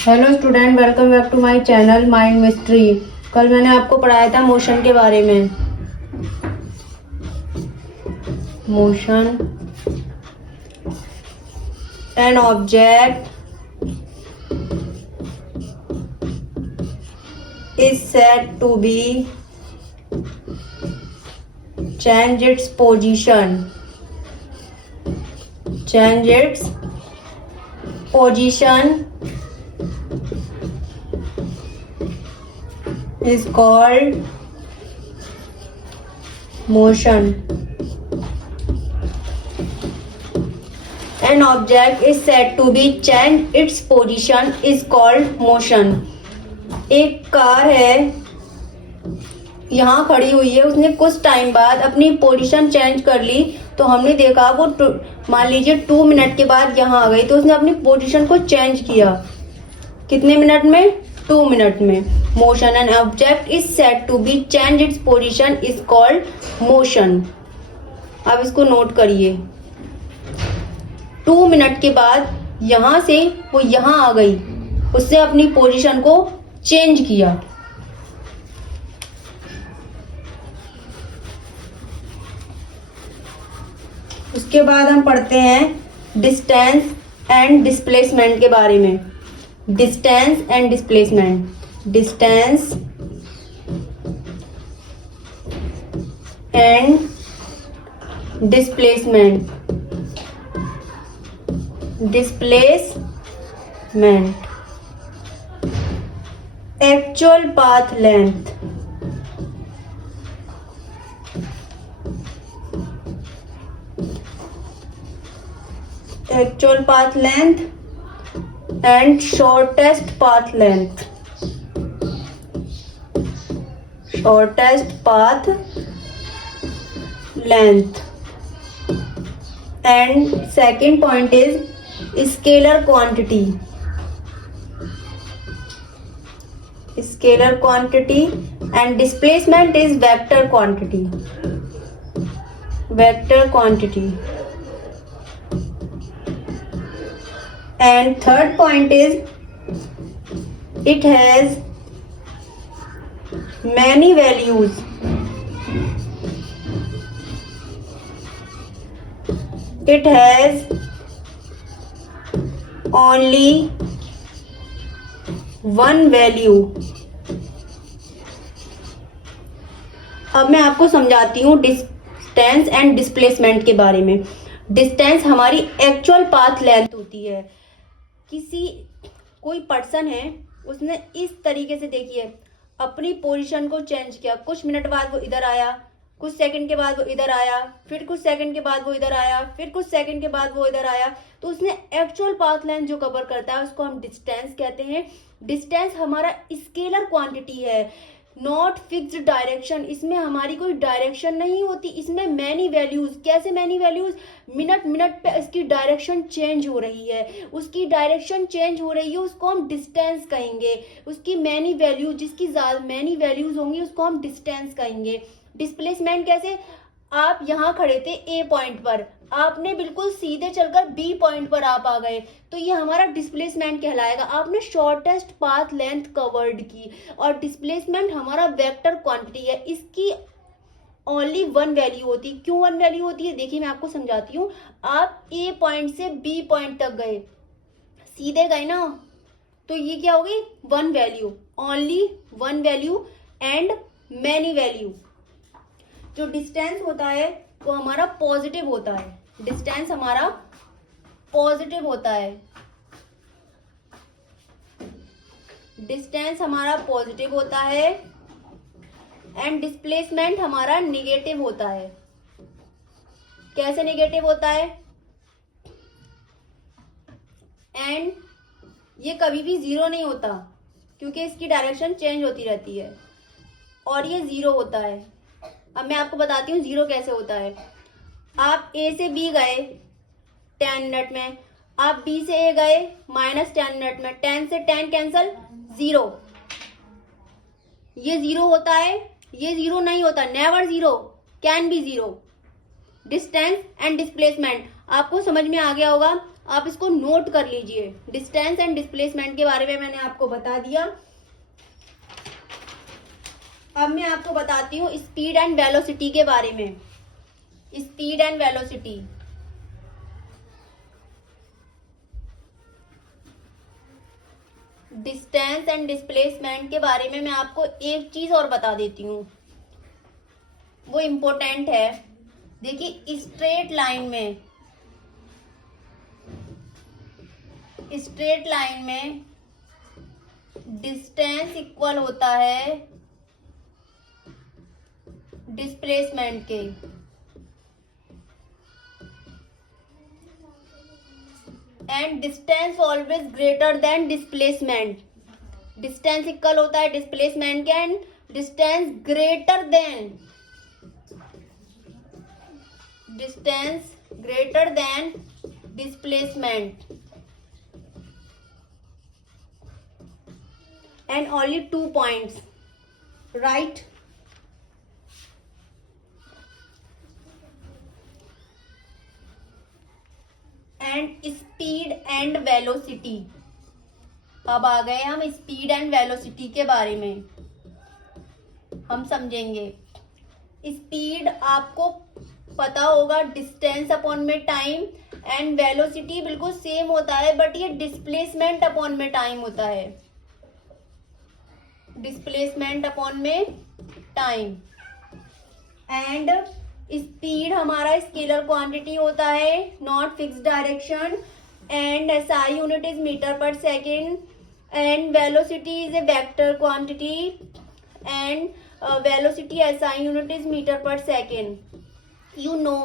Hello student, welcome back to my channel Mind Mystery. कल मैंने आपको पढ़ाया था मोशन के बारे में। Motion, an object is said to be change its position. Change its position is called motion. An object is said to be change its position is called motion. एक car है, यहाँ खड़ी हुई है, उसने कुछ टाइम बाद अपनी पोजीशन चेंज कर ली, तो हमने देखा वो मान लीजिए 2 मिनट के बाद यहाँ आ गई, तो उसने अपनी पोजीशन को चेंज किया। कितने मिनट में? 2 मिनट में। Motion, an object is said to be change its position is called motion. अब इसको नोट करिए। 2 मिनट के बाद यहाँ से वो यहाँ आ गई, उसने अपनी पोजीशन को चेंज किया। उसके बाद हम पढ़ते हैं डिस्टेंस एंड डिस्प्लेसमेंट के बारे में। Distance and displacement. Distance and displacement. Displacement, actual path length. Actual path length and shortest path length. Shortest path length. And second point is scalar quantity. Scalar quantity and displacement is vector quantity. Vector quantity. And third point is it has many values. It has only one value. अब मैं आपको समझाती हूँ distance and displacement के बारे में। Distance हमारी actual path length होती है। कोई पर्सन है, उसने इस तरीके से देखिए अपनी पोजीशन को चेंज किया। कुछ मिनट बाद वो इधर आया, कुछ सेकंड के बाद वो इधर आया, फिर कुछ सेकंड के बाद वो इधर आया, फिर कुछ सेकंड के बाद वो इधर आया, तो उसने एक्चुअल पाथ लेंथ जो कवर करता है उसको हम डिस्टेंस कहते हैं। डिस्टेंस हमारा स्केलर क्वांटिटी है, नॉट फिक्स्ड डायरेक्शन। इसमें हमारी कोई डायरेक्शन नहीं होती, इसमें मैनी वैल्यूज। कैसे मैनी वैल्यूज? मिनट मिनट पे इसकी डायरेक्शन चेंज हो रही है, उसकी डायरेक्शन चेंज हो रही है, उसको हम डिस्टेंस कहेंगे। उसकी मैनी वैल्यूज, जिसकी मैनी वैल्यूज होंगी उसको हम डिस्टेंस कहेंगे। डिस्प्लेसमेंट कैसे? आप यहाँ खड़े थे ए पॉइंट पर, आपने बिल्कुल सीधे चलकर बी पॉइंट पर आप आ गए, तो ये हमारा डिस्प्लेसमेंट कहलाएगा। आपने शॉर्टेस्ट पाथ लेंथ कवर्ड की। और डिस्प्लेसमेंट हमारा वेक्टर क्वांटिटी है, इसकी ओनली वन वैल्यू होती। क्यों वन वैल्यू होती है? देखिए मैं आपको समझाती हूँ। आप ए पॉइंट से बी पॉइंट तक गए, सीधे गए ना, तो ये क्या होगी? One value, only one value and many value. जो डिस्टेंस होता है वो हमारा पॉजिटिव होता है। डिस्टेंस हमारा पॉजिटिव होता है। डिस्टेंस हमारा पॉजिटिव होता है एंड डिस्प्लेसमेंट हमारा निगेटिव होता है। कैसे निगेटिव होता है? एंड ये कभी भी जीरो नहीं होता, क्योंकि इसकी डायरेक्शन चेंज होती रहती है, और ये जीरो होता है। अब मैं आपको बताती हूँ जीरो कैसे होता है। आप ए से बी गए 10 मिनट में, आप बी से ए गए -10 मिनट में, 10 से 10 कैंसल, जीरो। ये जीरो होता है, ये जीरो नहीं होता, never zero, can be zero. Distance and displacement आपको समझ में आ गया होगा। आप इसको नोट कर लीजिए। डिस्टेंस एंड डिस्प्लेसमेंट के बारे में मैंने आपको बता दिया। अब मैं आपको बताती हूँ स्पीड एंड वेलोसिटी के बारे में। Speed and velocity, distance and displacement के बारे में मैं आपको एक चीज और बता देती हूँ, वो इम्पोर्टेंट है। देखिए स्ट्रेट लाइन में डिस्टेंस इक्वल होता है डिस्प्लेसमेंट के। And distance always greater than displacement. Distance equal होता है डिस्प्लेसमेंट के and distance greater than displacement. And only 2 points, right? And speed and velocity। अब आ गए हम स्पीड एंड वेलोसिटी के बारे में, हम समझेंगे। स्पीड आपको पता होगा डिस्टेंस अपॉन में टाइम, एंड वेलोसिटी बिल्कुल सेम होता है, बट ये डिस्प्लेसमेंट अपॉन में टाइम होता है। डिस्प्लेसमेंट अपॉन में टाइम। एंड स्पीड हमारा स्केलर क्वांटिटी होता है, not fixed direction, and SI unit is metre per second, and velocity is a vector quantity, and velocity SI unit is metre per second. You know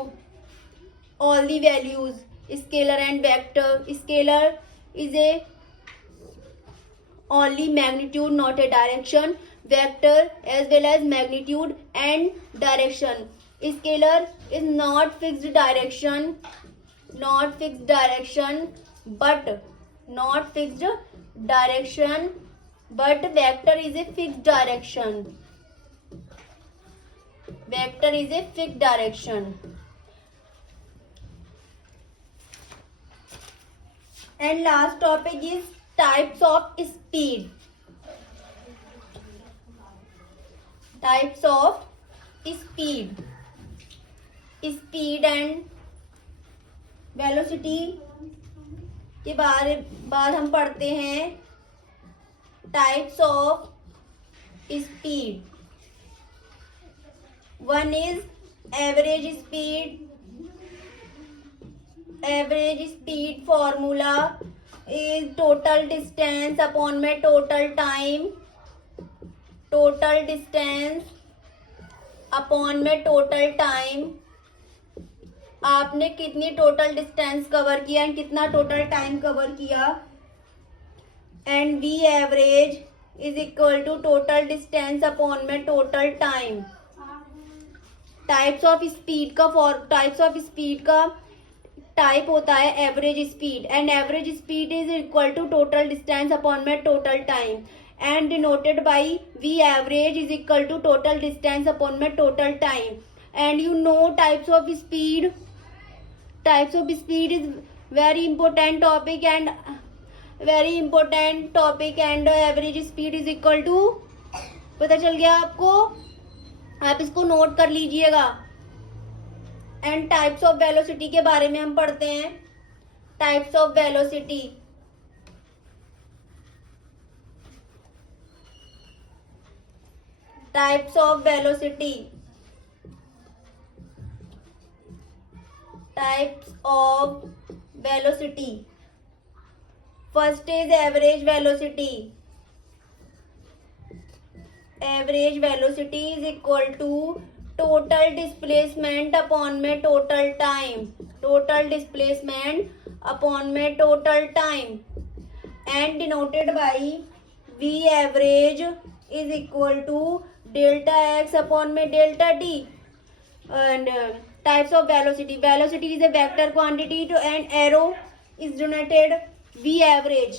all the values, scalar and vector. Scalar is a only magnitude, not a direction. Vector as well as magnitude and direction. Scalar is not fixed direction, but vector is a fixed direction. And last topic is types of speed. Speed and velocity के बाद हम पढ़ते हैं types of speed. One is average speed. Average speed formula is total distance upon में total time. total distance upon में total time. आपने कितनी total distance cover किया एंड कितना टोटल टाइम कवर किया, and V average is equal to total distance upon में total time. Types of speed का type होता है average speed, and average speed is equal to total distance upon में total time, and denoted by V average is equal to total distance upon में total time. And you know types of speed is very important topic, and average speed is equal to, पता चल गया आपको, आप इसको note कर लीजिएगा। And types of velocity के बारे में हम पढ़ते हैं। Types of velocity, first is average velocity. Average velocity is equal to total displacement upon में total time. And denoted by V average is equal to delta X upon में delta T. And types of velocity is a vector quantity to, and arrow is denoted v average,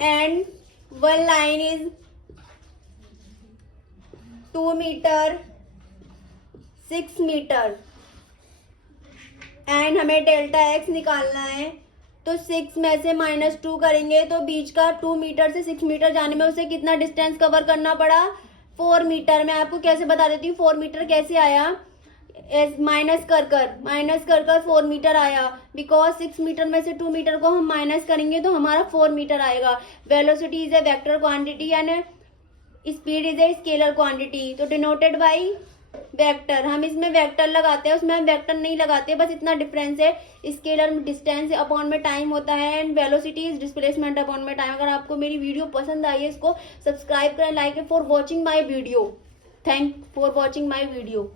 and one line is 2 meter, 6 meter, and हमें delta x निकालना है। तो 6 में से -2 करेंगे तो बीच का 2 मीटर से 6 मीटर जाने में उसे कितना डिस्टेंस कवर करना पड़ा, 4 मीटर। मैं आपको कैसे बता देती हूँ 4 मीटर कैसे आया, माइनस कर 4 मीटर आया, बिकॉज 6 मीटर में से 2 मीटर को हम माइनस करेंगे तो हमारा 4 मीटर आएगा। Velocity is a vector quantity and speed is a scalar quantity, तो डिनोटेड बाई वेक्टर। हम इसमें वेक्टर लगाते हैं, उसमें हम वेक्टर नहीं लगाते, बस इतना डिफरेंस है। स्केलर में डिस्टेंस अपॉन में टाइम होता है and velocity is displacement upon में टाइम। अगर आपको मेरी वीडियो पसंद आई है इसको सब्सक्राइब करें, like for watching my video. Thank for watching my video.